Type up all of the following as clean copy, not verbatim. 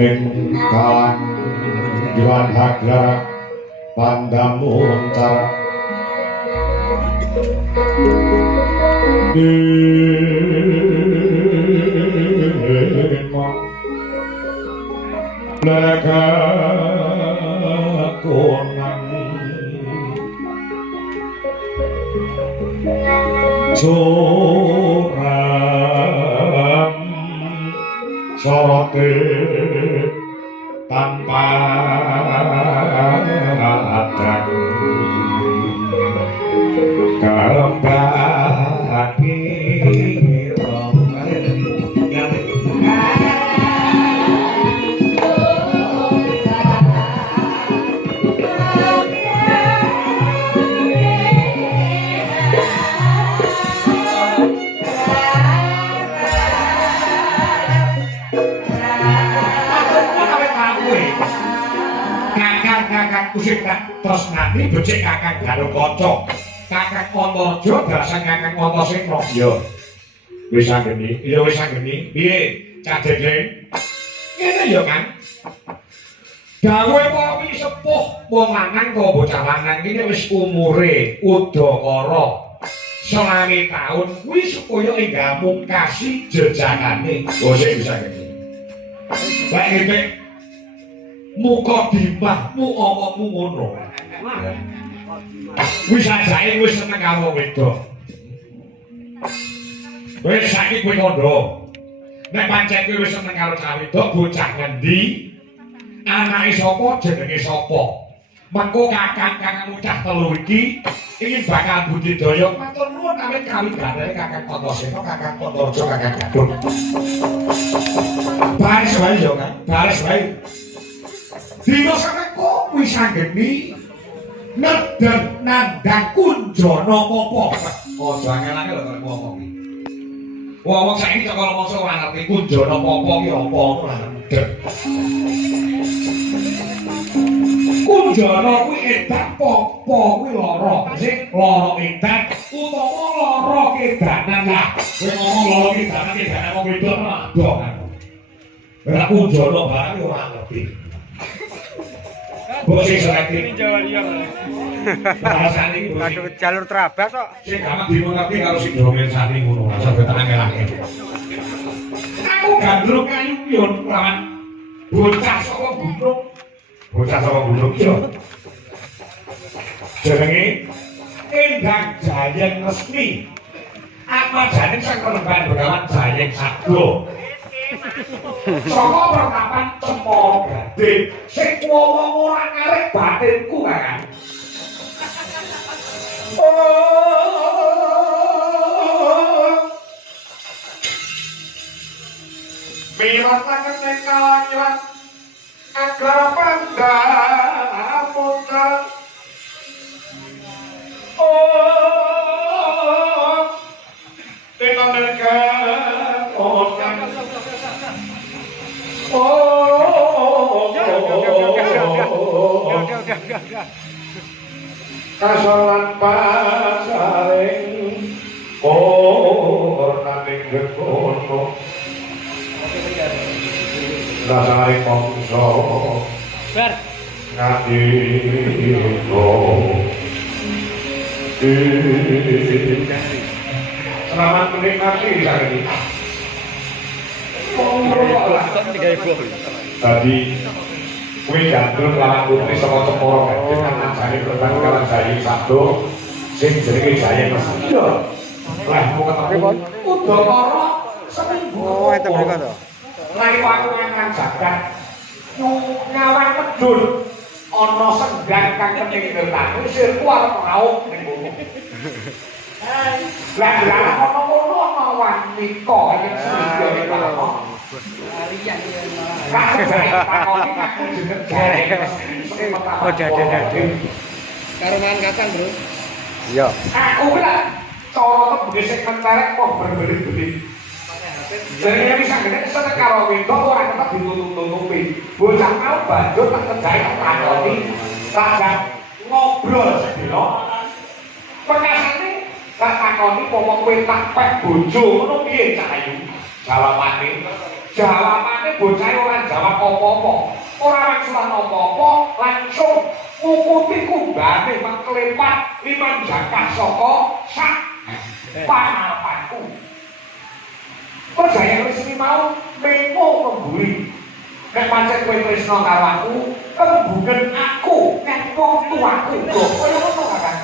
Ning kalang diwandhagar pandamu entar Leka konang Suram Sorote tanpa adang kembali Kusik tak tresnani becik Kakang Galukaca. Kakang Antarja dalasan Kakang Antasena. Iya. Wis anggeni. Iya wis anggeni. Piye? Cak Dendeng? Ngene ya, Kang. Dawuhe para sepuh wong lanang kok bocah lanang iki wis umure udakara 20 taun kuwi supaya enggak mungkasi jejakane. Oh sik bisa ngene. Baik ngene. Muka dimahmu omongmu ngono. Wis ajake wis seneng karo wedok. Wis saiki kowe kandha. Nek pancen kowe wis seneng karo cah wedok, bocah ngendi? Anake sapa, jenenge sapa? Mengko kakang-kakang ucah telu iki ingin bakal budidaya matur nuwun awit kawigane Kakang Antasena, Kakang Antarja, Kakang Gadung. Baris wae yo, Kang. Baris wae. Dina samengko wis anggeni nedeng nandhang kunjana apa. Aja angel-angel lho ngomong iki. Wong saiki kok kalau mongso ora ngerti kunjana apa ki apa ora nedeng. Kunjana kuwi edan apa kuwi lara. Sing lara edan utawa lara kedanan lah. Kowe ngomong lara kedanan wong wedok ora ado kan. Ora kunjana barang ora ngerti. Bosih selektif. Ini Jawa Liang. Bahasa ini aduh jalur terabas kok. Sing gampang dimengerti karo sing domen sani ngono. Sampe tenan elake. Aku gandrung kayu pion lawan bocah saka gunung. Bocah saka gunung yo. Jenenge Endang Jayeng Resmi. Apa jane sang penemban Begawan Jayeng Sabdo. Saka pertapan Cempaka Gading sing wong ora ngarep batinku Kakang. Mirat tangan ning kalangan agar pandamuka. Dengan mereka kasalan pasaring naning gegono dasaring mongso ngadiko selamat menikmati hari ini. Tadi kue gandrung lawan putri saka Cempaka Gading kan ajane pertanggalan Jayeng Sabdo sing jenenge Jayeng Resmi. Lah mau ketemu udakara seminggu. Oh, itu mereka to. Rai waktu nang jagat nyawang medun ana senggan kang kening ngertani sirku arep rauk ning kono. Lah ana ngono ana wanita yen sing karo. Oh, dadi. Karuman kapan, Bro? Iya. Aku lah cara kebune sing menterek kok berbeli-beli. Jadi bisa gede seneng karo wedok ora tetep ditutup-tutupi. Bocah mau banjur tak kerjae tak takoni, tak ngobrol sedina. Pengasane tak takoni pomo kowe tak pek bojo ngono piye Cak Ayu? Jawabane Jawabane bocah ora jawab apa-apa. Ora wangsulan apa-apa, langsung ngukuti kumbane mengkelepat liman jangkah saka sak pangarepanku. Percaya wis mau mengko kemburi. Nek pancen kowe tresna karo aku, kembungen aku nek wong tuaku kok kaya ngono kan.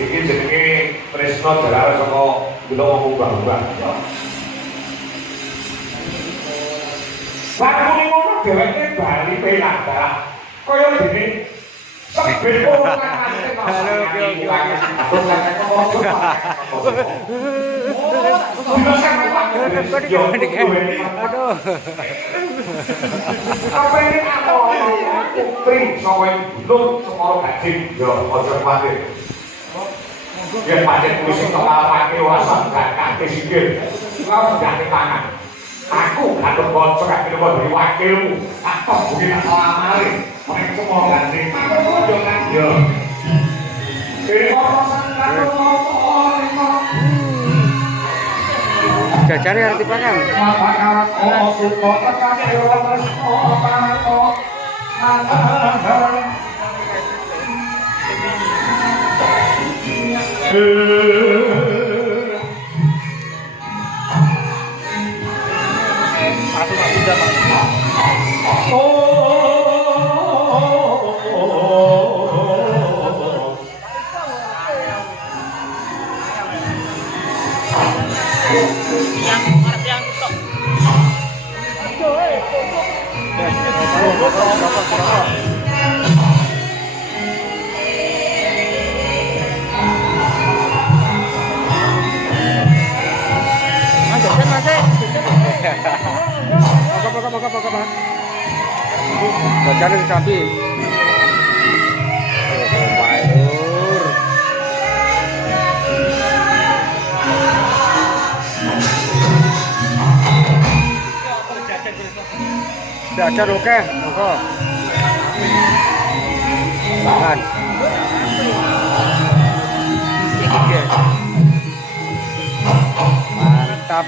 Iki jenenge tresna jalar saka kula wong ubah-ubah. Lakune ngono dheweke bali penak. Kaya dene sebet ora nate kok. Aduh. Apa ini apa? Putri saka gunung Semoro Gading. Yo aja kuwatir. Yen pancen kuwi tok alapake ora saged kate sikil. Ora gak tangan. Aku ngatur kanca kak kira dari wakilmu. Apa bumi nak lamare. Nek Semoro Gading. Aku bojo kan yo. Jajare arti pangan. Bacaan di sapi. Jajan oke, monggo. Tangan. Mantap.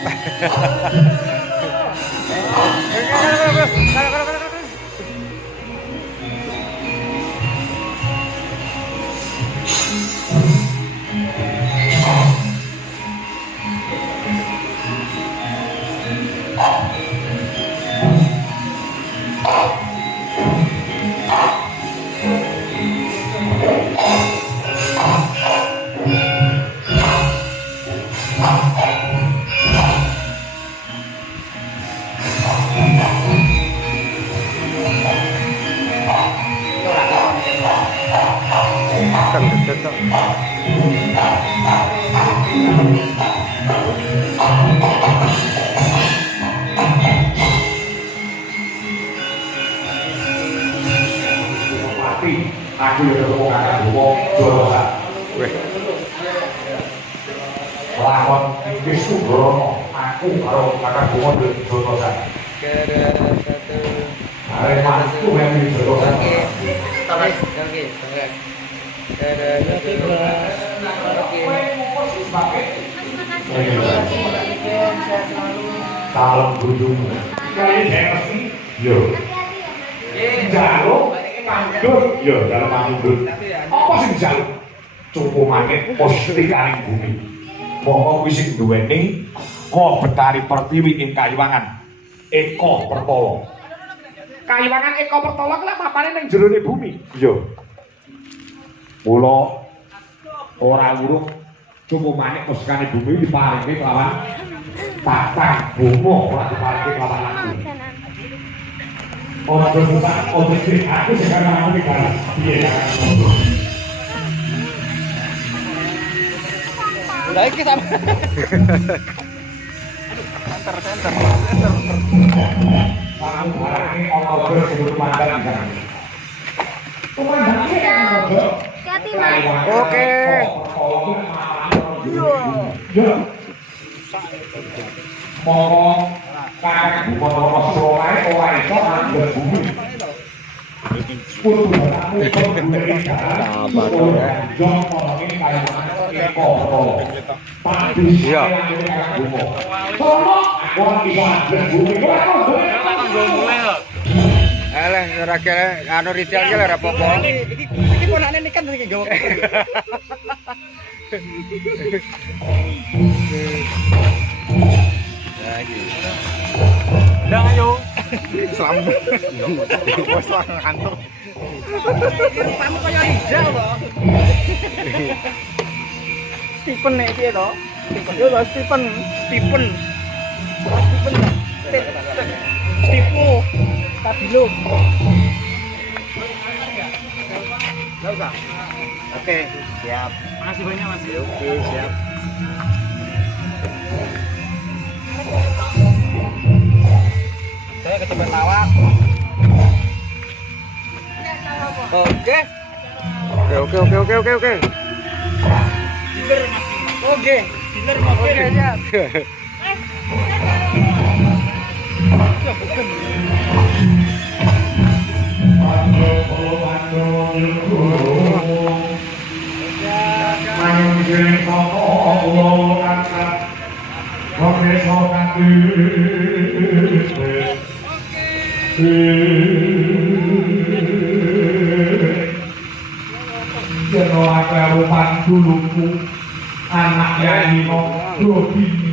Aku ya ketemu kakak wong Jorosa. Weh. Lakon wis Brono, aku karo kakak wong Jorosa. Arek mantu yang di Jorosa. Oke. Salam gunung. Kali ini saya mesti yo. Jaluk mandut yo dalam mandut. Apa sing jaluk? Cukup manik postikaning bumi. Monggo kuwi sing duweni Ko Betari Pertiwi ing Kayiwangan. Eko Pertolo. Kayiwangan Eko Pertolo kuwi mapane ning jerone bumi. Yo. Mula ora urung cukup manik postikane bumi diparingi kelawan tatang bomo ora diparingi kelawan langsung. Ojo susah, ojo sih, aku sekarang aku di kanan. Iya, Udah iki sama. Center. Barang ini ojo sebelum makan di sana. Hati-hati, Mas. Oke. Yo. Monggo kakakku bono solae ora iso nang bumi. Kudu aku kudu iya. Alah, ora kira anu retail ki ora apa-apa. Iki ponane iki kan iki gawe. Udah ayo. Selamat. Bos kantor. Kamu kaya hijau loh. Stephen nek piye to? Stephen yo Stephen. Stephen. Stipu. Stabilo. Enggak. Oke, siap. Makasih banyak Mas. Oke, siap. Saya kecepet lawak. Oke. Oke. Dealer Mas. Oke. Dealer Mas. Oke, siap. Ya bukan. Anak Yai Mo Dodi